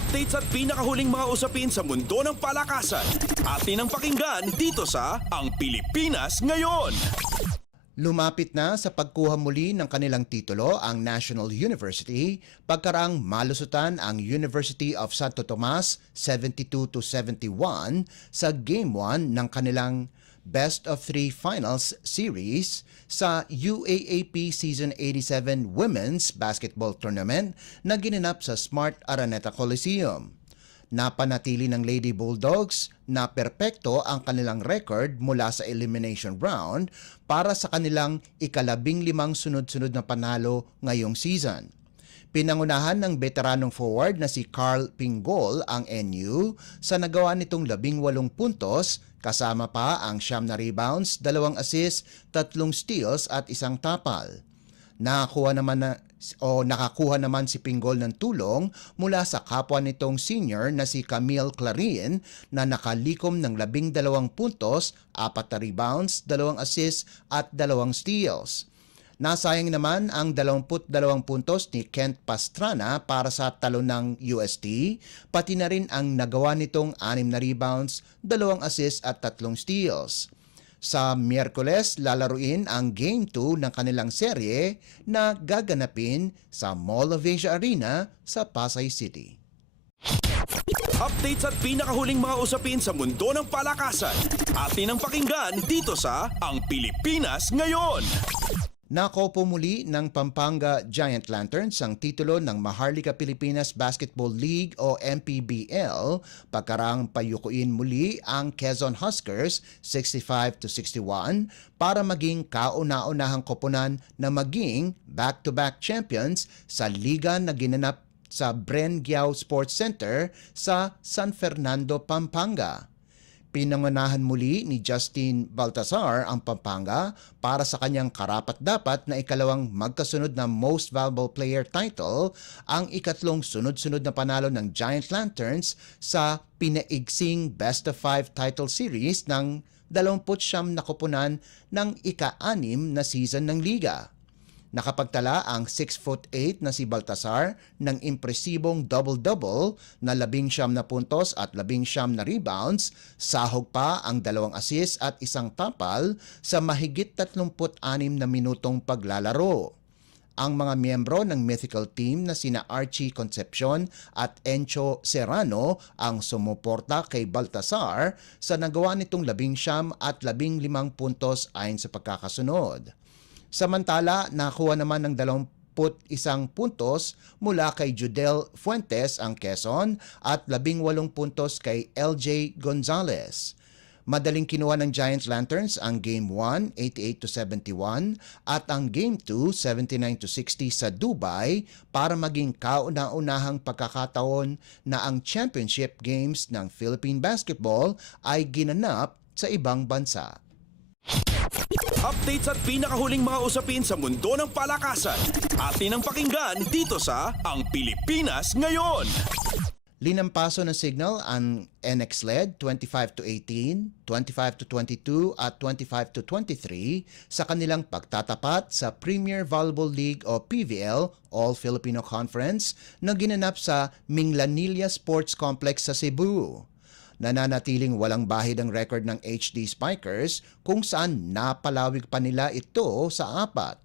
Updates at pinakahuling mga usapin sa mundo ng palakasan. Atin ang pakinggan dito sa Ang Pilipinas Ngayon. Lumapit na sa pagkuha muli ng kanilang titulo ang National University pagkaraang malusutan ang University of Santo Tomas 72-71 sa Game 1 ng kanilang Best of 3 Finals Series sa UAAP Season 87 Women's Basketball Tournament na ginanap sa Smart Araneta Coliseum. Napanatili ng Lady Bulldogs na perpekto ang kanilang record mula sa elimination round para sa kanilang ika-15 sunod-sunod na panalo ngayong season. Pinangunahan ng veteranong forward na si Carl Pingol ang NU sa nagawa nitong 18 puntos kasama pa ang 9 na rebounds, 2 assists, 3 steals at 1 tapal. Nakakuha naman si Pingol ng tulong mula sa kapwa nitong senior na si Camille Clarin na nakalikom ng 12 puntos, 4 na rebounds, 2 assists at 2 steals. Nasayang naman ang 22 puntos ni Kent Pastrana para sa talo ng UST, pati na rin ang nagawa nitong 6 na rebounds, 2 assists at 3 steals. Sa Miyerkules, lalaruin ang Game 2 ng kanilang serye na gaganapin sa Mall of Asia Arena sa Pasay City. Updates at pinakahuling mga usapin sa mundo ng palakasan. Atin ang pakinggan dito sa Ang Pilipinas Ngayon. Nakopo muli ng Pampanga Giant Lanterns ang titulo ng Maharlika Pilipinas Basketball League o MPBL pagkarang payukuin muli ang Quezon Huskers 65-61 para maging kauna-unahang koponan na maging back-to-back champions sa liga na ginanap sa Bren Giao Sports Center sa San Fernando, Pampanga. Pinangunahan muli ni Justin Baltazar ang Pampanga para sa kanyang karapat-dapat na ikalawang magkasunod na Most Valuable Player title, ang ikatlong sunod-sunod na panalo ng Giant Lanterns sa pinaigsing Best of 5 title series ng 29 na koponan ng ika-6 na season ng liga. Nakapagtala ang 6'8" na si Baltazar ng impresibong double-double na 19 na puntos at 19 na rebounds, sahog pa ang 2 assists at 1 tapal sa mahigit 36 na minutong paglalaro. Ang mga miyembro ng mythical team na sina Archie Concepcion at Encho Serrano ang sumuporta kay Baltazar sa nagawa nitong 19 at 15 puntos ayon sa pagkakasunod. Samantala, nakuha naman ng 21 puntos mula kay Judel Fuentes ang Quezon at 18 puntos kay LJ Gonzalez. Madaling kinuha ng Giant Lanterns ang Game 1, 88-71 at ang Game 2, 79-60 sa Dubai para maging kauna-unahang pagkakataon na ang championship games ng Philippine Basketball ay ginanap sa ibang bansa. Updates at pinakahuling mga usapin sa mundo ng palakasan. Atin ang pakinggan dito sa Ang Pilipinas Ngayon. Linampaso ng Signal ang NX-LED 25-18, 25-22 at 25-23 sa kanilang pagtatapat sa Premier Volleyball League o PVL All Filipino Conference na ginanap sa Minglanilla Sports Complex sa Cebu. Nananatiling walang bahid ang record ng HD Spikers kung saan napalawig pa nila ito sa 4.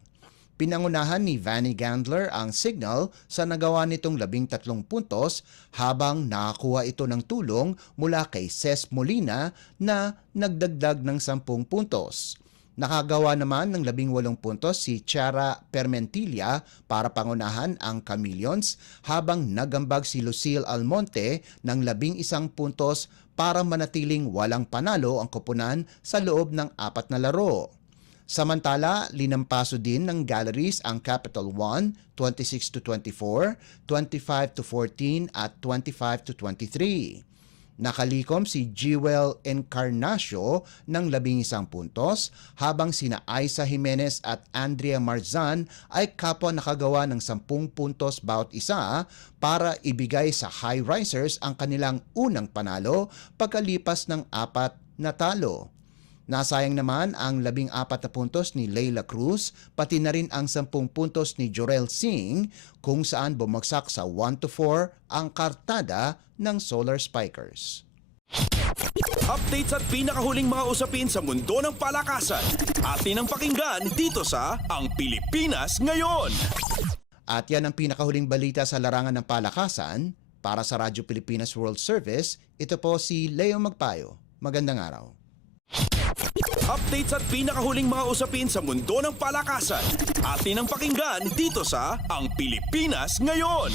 Pinangunahan ni Vanny Gandler ang Signal sa nagawa nitong 13 puntos habang nakakuha ito ng tulong mula kay Ces Molina na nagdagdag ng 10 puntos. Nakagawa naman ng 18 puntos si Chara Permentilla para pangunahan ang Chameleons habang nagambag si Lucille Almonte ng 11 puntos para manatiling walang panalo ang koponan sa loob ng 4 na laro. Samantala, linampaso din ng Galleries ang Capital One 26-24, 25-14 at 25-23. Nakalikom si Jewel Encarnacio ng 11 puntos habang sina Aiza Jimenez at Andrea Marzan ay kapwa nakagawa ng 10 puntos bawat isa para ibigay sa High Risers ang kanilang unang panalo pagkalipas ng 4 na talo. Nasayang naman ang 14 na puntos ni Leila Cruz, pati na rin ang 10 puntos ni Jorel Singh, kung saan bumagsak sa 1-4 ang kartada ng Solar Spikers. Updates at pinakahuling mga usapin sa mundo ng palakasan. Atin ang pakinggan dito sa Ang Pilipinas Ngayon. At yan ang pinakahuling balita sa larangan ng palakasan. Para sa Radyo Pilipinas World Service, ito po si Leo Magpayo. Magandang araw. Updates at pinakahuling mga usapin sa mundo ng palakasan. Atin ang pakinggan dito sa Ang Pilipinas Ngayon.